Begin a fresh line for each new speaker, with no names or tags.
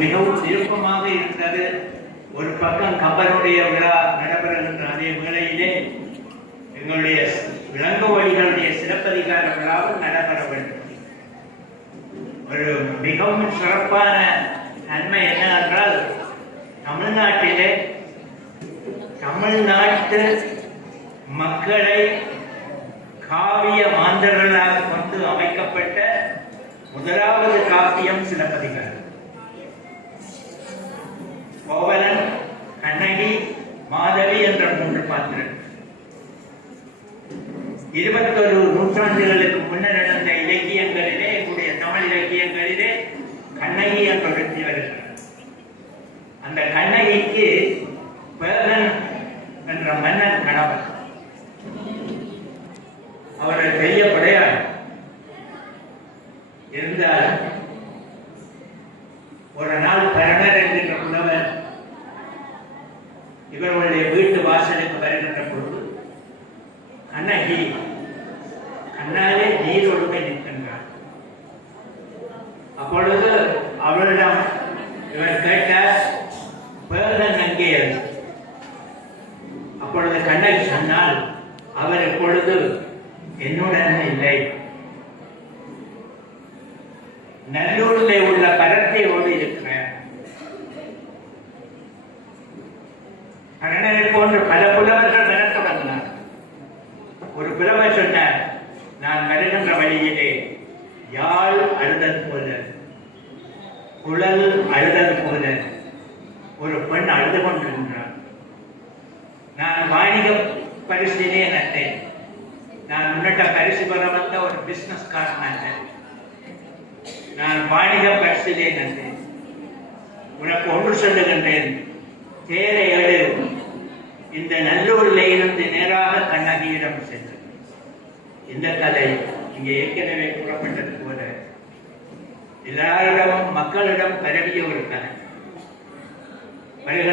மிகவும் விருப்பமாக இருந்தது. ஒரு பக்கம் கம்பருடைய விழா நடைபெறுகின்ற அதே வேளையிலே எங்களுடைய விலங்குவழிகளுடைய சிறப்பதிகார விழாவும் நடைபெற வேண்டும். ஒரு மிகவும் சிறப்பான நன்மை என்னவென்றால் தமிழ்நாட்டிலே தமிழ்நாட்டு மக்களை காவிய மாந்தர்களாக கொண்டு அமைக்கப்பட்ட முதலாவது காப்பியம் சிலப்பதிகாரம் கோவலன் கண்ணகி மாதவி என்ற மூன்று பாத்திரம். இருபத்தொரு நூற்றாண்டுகளுக்கு முன்னர் நடந்த இலக்கியங்களிலே எங்களுடைய தமிழ் இலக்கியங்களிலே கண்ணகி என்ற வெற்றி வருகிறார். அந்த கண்ணகிக்கு பேரன் என்ற மன்னன் கணவன். அவரை பெரிய படையாள் இருந்தால் ஒரு நாள் வீட்டு வாசலுக்கு வருகின்ற பொழுது கண்ணகி கண்ணாலே நீர் ஒழுங்கை நிற்கின்றார் அப்பொழுது அவளிடம் இவர் கேட்டார் பேரன் அங்கே அப்பொழுது கண்ணகி சொன்னால் அவர் இப்பொழுது என்னுடன் இல்லை. நல்லூரிலே போன்ற பல புலவர்கள் வரத் தொடங்கினார் ஒரு புலவர் சொன்னார் நான் வருகின்ற வழியிலே யாழ் அழுதல் போல குழல் அழுதல் போல ஒரு பெண் அழுது கொண்டிருந்தார் நான் வாணிக பரிசிலே நட்டேன். நான் முன்னிட்ட பரிசு பெற வந்த ஒரு பிசினஸ் காரன் நான் வாணிக பரிசிலே நட்டேன். உனக்கு ஒன்று சொல்லுகின்றேன் தேரை இந்த நல்லூரில் இருந்து நேராக கண்ணகியிடம் சென்றது. இந்த கதை இங்கே ஏற்கனவே கூறப்பட்டது போல. எல்லாரிடமும் மக்களிடம் பரவிய ஒரு கதை.